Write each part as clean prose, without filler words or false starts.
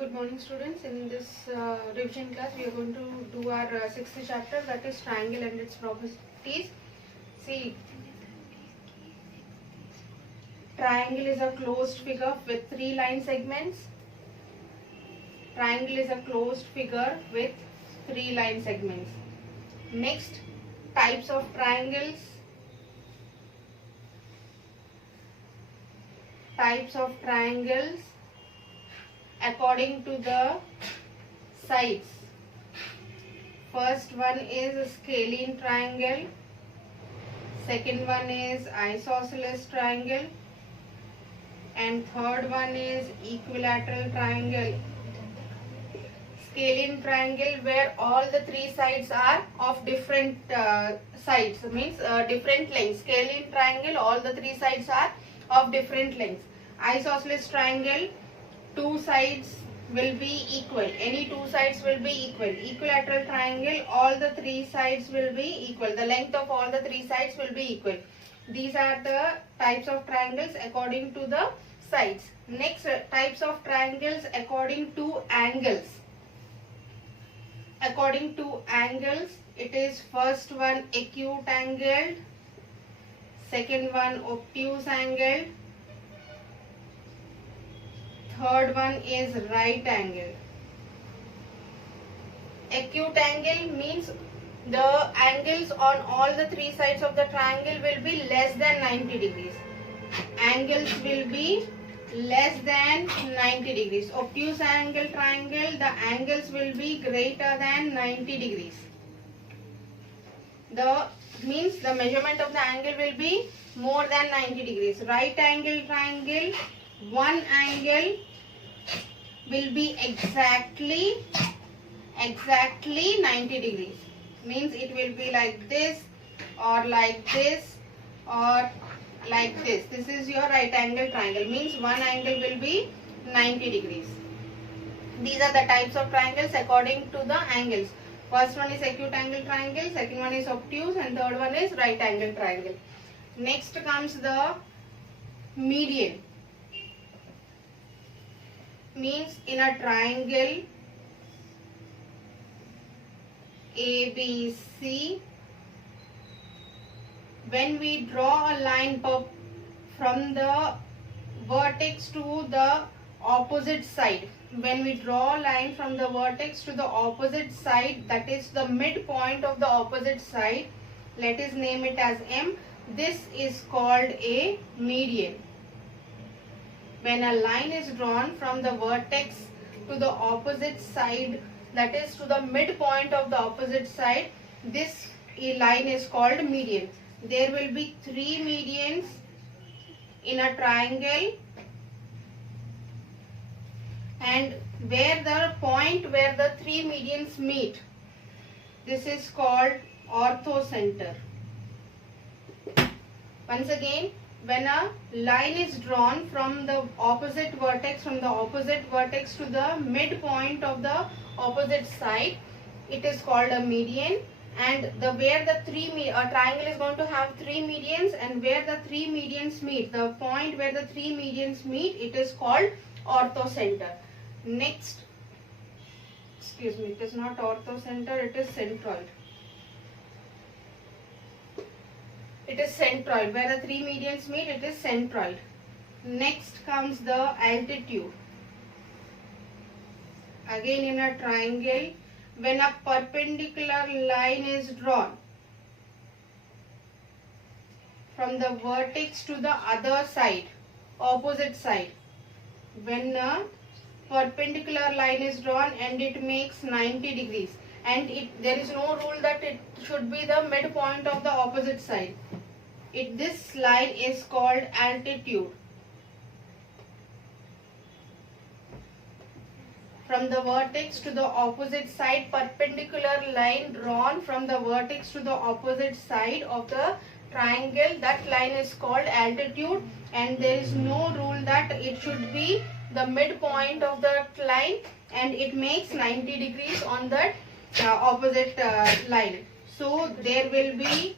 Good morning, students. In this revision class, we are going to do our sixth chapter, that is triangle and its properties. See, triangle is a closed figure with three line segments. Triangle is a closed figure with three line segments. Next, types of triangles. Types of triangles according to the sides. First one is a scalene triangle. Second one is isosceles triangle. And third one is equilateral triangle. Scalene triangle where all the three sides are of different sides, means different lengths. Scalene triangle, all the three sides are of different lengths. Isosceles triangle, two sides will be equal. Any two sides will be equal. Equilateral triangle, all the three sides will be equal. The length of all the three sides will be equal. These are the types of triangles according to the sides. Next, types of triangles according to angles. According to angles, it is first one acute angled, second one obtuse angled, third one is right angle. Acute angle means the angles on all the three sides of the triangle will be less than 90 degrees. Angles will be less than 90 degrees. Obtuse angle triangle, the angles will be greater than 90 degrees. The means the measurement of the angle will be more than 90 degrees. Right angle triangle, one angle will be exactly 90 degrees. Means it will be like this or like this or like this. This is your right angle triangle. Means one angle will be 90 degrees. These are the types of triangles according to the angles. First one is acute angle triangle, second one is obtuse, and third one is right angle triangle. Next comes the median. Means in a triangle ABC, when we draw a line from the vertex to the opposite side, when we draw a line from the vertex to the opposite side, that is the midpoint of the opposite side, let us name it as M, this is called a median. When a line is drawn from the vertex to the opposite side, that is to the midpoint of the opposite side, this line is called median. There will be three medians in a triangle, and where the point where the three medians meet, this is called orthocenter. Once again, when a line is drawn from the opposite vertex to the midpoint of the opposite side, it is called a median. And where the triangle is going to have three medians, and where the three medians meet, the point where the three medians meet, it is called orthocenter. Next, excuse me, it is not orthocenter, it is centroid. It is centroid. Where the three medians meet, it is centroid. Next comes the altitude. Again in a triangle, when a perpendicular line is drawn from the vertex to the other side, opposite side, when a perpendicular line is drawn and it makes 90 degrees, and there is no rule that it should be the midpoint of the opposite side. This line is called altitude. From the vertex to the opposite side, perpendicular line drawn from the vertex to the opposite side of the triangle, that line is called altitude, and there is no rule that it should be the midpoint of that line and it makes 90 degrees on that opposite line. So there will be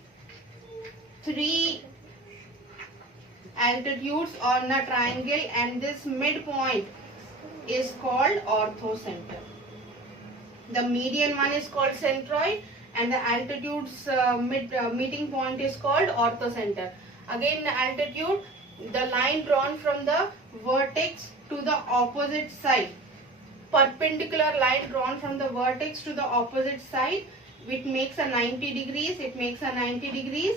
three altitudes on a triangle, and this midpoint is called orthocenter. The median one is called centroid and the altitude's meeting point is called orthocenter. Again, the altitude, the line drawn from the vertex to the opposite side, perpendicular line drawn from the vertex to the opposite side, it makes a 90 degrees, it makes a 90 degrees.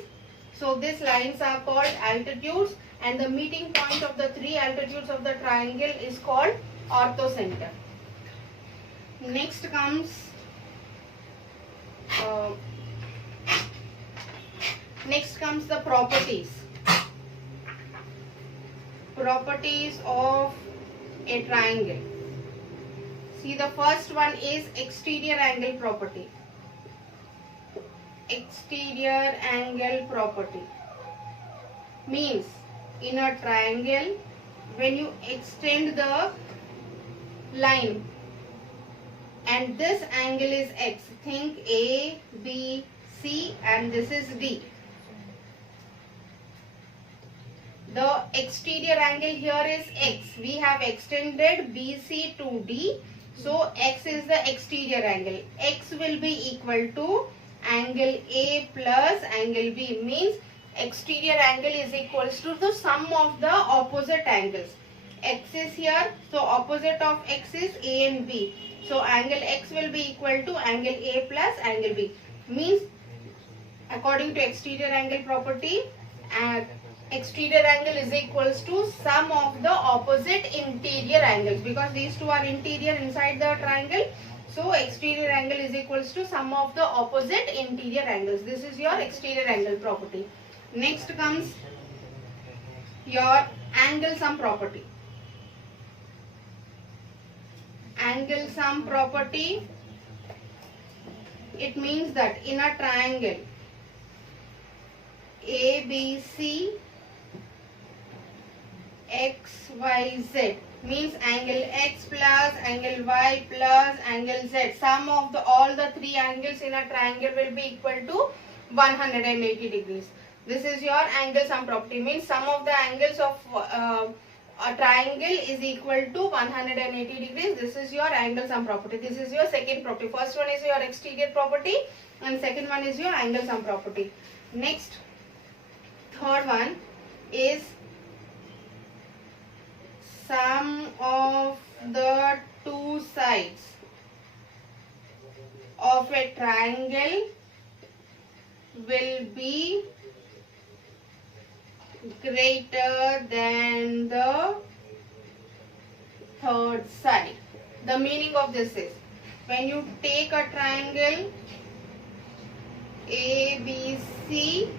So these lines are called altitudes and the meeting point of the three altitudes of the triangle is called orthocenter. Next comes the properties. Properties of a triangle. See, the first one is exterior angle property. Exterior angle property means in a triangle, when you extend the line and this angle is x, think A, B, C and this is D. The exterior angle here is x. We have extended BC to D. So x is the exterior angle. X will be equal to angle A plus angle B, means exterior angle is equals to the sum of the opposite angles. X is here, so opposite of x is A and B. So angle x will be equal to angle A plus angle B, means according to exterior angle property, exterior angle is equals to sum of the opposite interior angles, because these two are interior inside the triangle. So exterior angle is equals to sum of the opposite interior angles. This is your exterior angle property. Next comes your angle sum property. Angle sum property, it means that in a triangle ABC XYZ, means angle x plus angle y plus angle z, sum of all the three angles in a triangle will be equal to 180 degrees. This is your angle sum property, means sum of the angles of a triangle is equal to 180 degrees. This is your angle sum property. This is your second property. First one is your exterior property and second one is your angle sum property. Next, third one is sum of the two sides of a triangle will be greater than the third side. The meaning of this is, when you take a triangle ABC,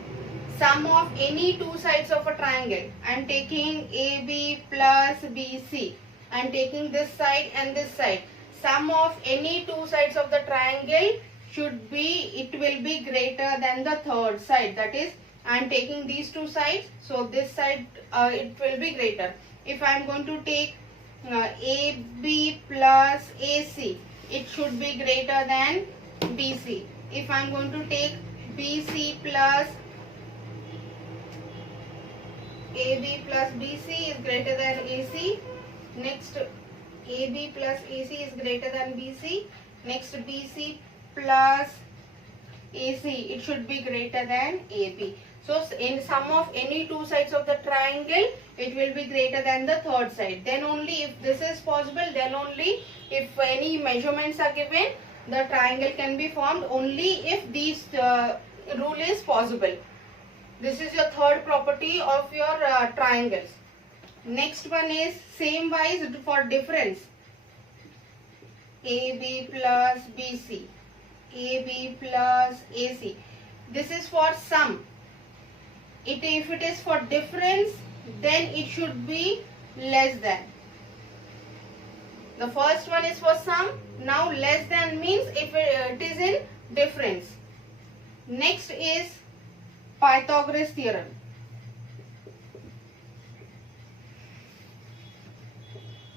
sum of any two sides of a triangle, I am taking AB plus BC, I am taking this side and this side, sum of any two sides of the triangle should be, it will be greater than the third side. That is, I am taking these two sides, so this side it will be greater. If I am going to take AB plus AC, it should be greater than BC. If I am going to take BC plus AB plus BC is greater than AC. Next, AB plus AC is greater than BC. Next, BC plus AC, it should be greater than AB. So in sum of any two sides of the triangle, it will be greater than the third side. Then only if this is possible, then only if any measurements are given, the triangle can be formed, only if this rule is possible. This is your third property of your triangles. Next one is same wise for difference. AB plus BC, AB plus AC. This is for sum. If it is for difference, then it should be less than. The first one is for sum. Now less than means if it is in difference. Next is Pythagoras theorem.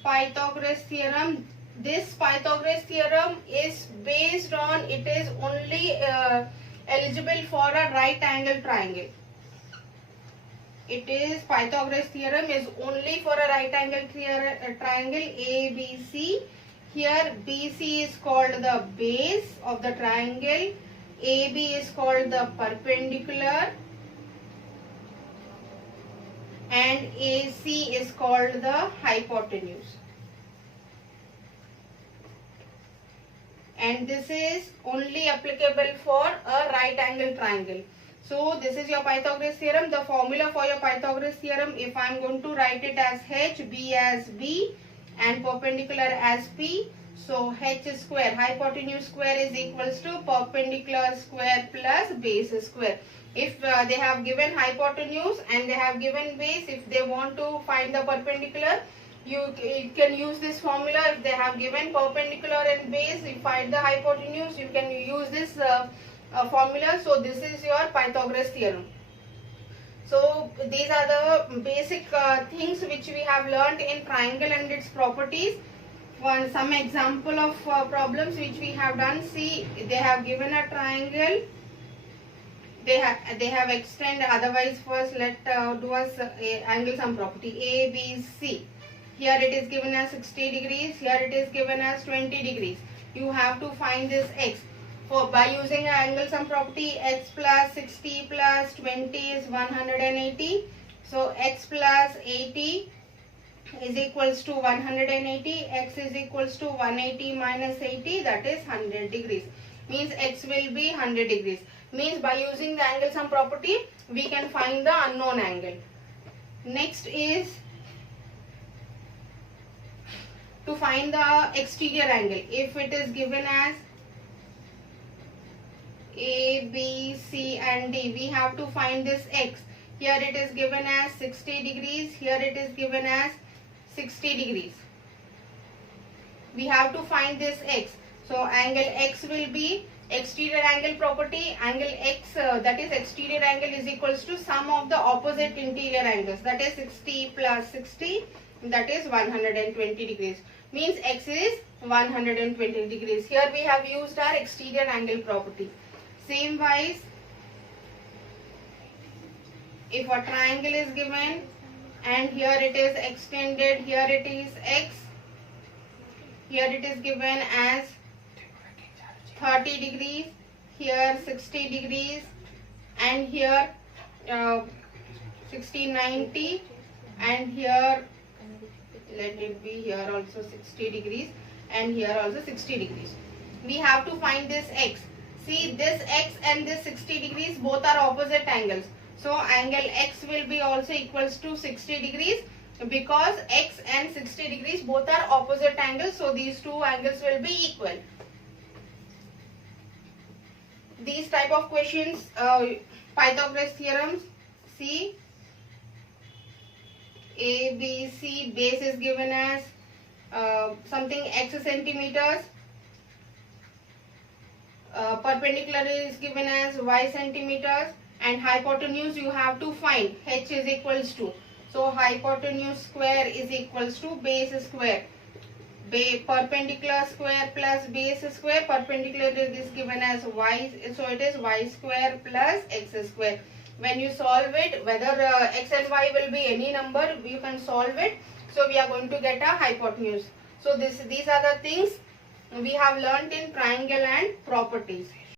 Pythagoras theorem. This Pythagoras theorem is based on, it is only eligible for a right angle triangle. it is Pythagoras theorem is only for a right angle triangle ABC. Here BC is called the base of the triangle, AB is called the perpendicular, and AC is called the hypotenuse. And this is only applicable for a right angle triangle. So this is your Pythagoras theorem. The formula for your Pythagoras theorem, if I am going to write it as H, B as B and perpendicular as P. So H square, hypotenuse square is equals to perpendicular square plus base square. If they have given hypotenuse and they have given base, if they want to find the perpendicular, you can use this formula. If they have given perpendicular and base, you find the hypotenuse, you can use this formula. So this is your Pythagoras theorem. So these are the basic things which we have learned in triangle and its properties. Some example of problems which we have done. See, they have given a triangle, they have extended. Otherwise, first let do us angle sum property ABC. Here it is given as 60 degrees, here it is given as 20 degrees. You have to find this x. By using an angle sum property, x plus 60 plus 20 is 180. So x plus 80 is equals to 180. X is equals to 180 minus 80, that is 100 degrees. Means x will be 100 degrees. Means by using the angle sum property, we can find the unknown angle. Next is to find the exterior angle. If it is given as A, B, C and D, we have to find this x. Here it is given as 60 degrees, here it is given as 60 degrees. We have to find this x. So angle x will be exterior angle property. Angle x, that is exterior angle, is equals to sum of the opposite interior angles. That is 60 plus 60, that is 120 degrees. Means x is 120 degrees. Here we have used our exterior angle property. Same wise, if a triangle is given and here it is extended, here it is x, here it is given as 30 degrees, here 60 degrees, and here 60, 90, and here let it be here also 60 degrees and here also 60 degrees. We have to find this x. See, this x and this 60 degrees both are opposite angles. So angle x will be also equals to 60 degrees because x and 60 degrees both are opposite angles. So these two angles will be equal. These type of questions, Pythagoras theorems, see, A, B, C, base is given as something x centimeters, perpendicular is given as y centimeters, and hypotenuse you have to find. H is equals to, so hypotenuse square is equals to base square. Perpendicular square plus base square, perpendicular is given as y, so it is y square plus x square. When you solve it, whether x and y will be any number, you can solve it. So we are going to get a hypotenuse. So these are the things we have learnt in triangle and properties.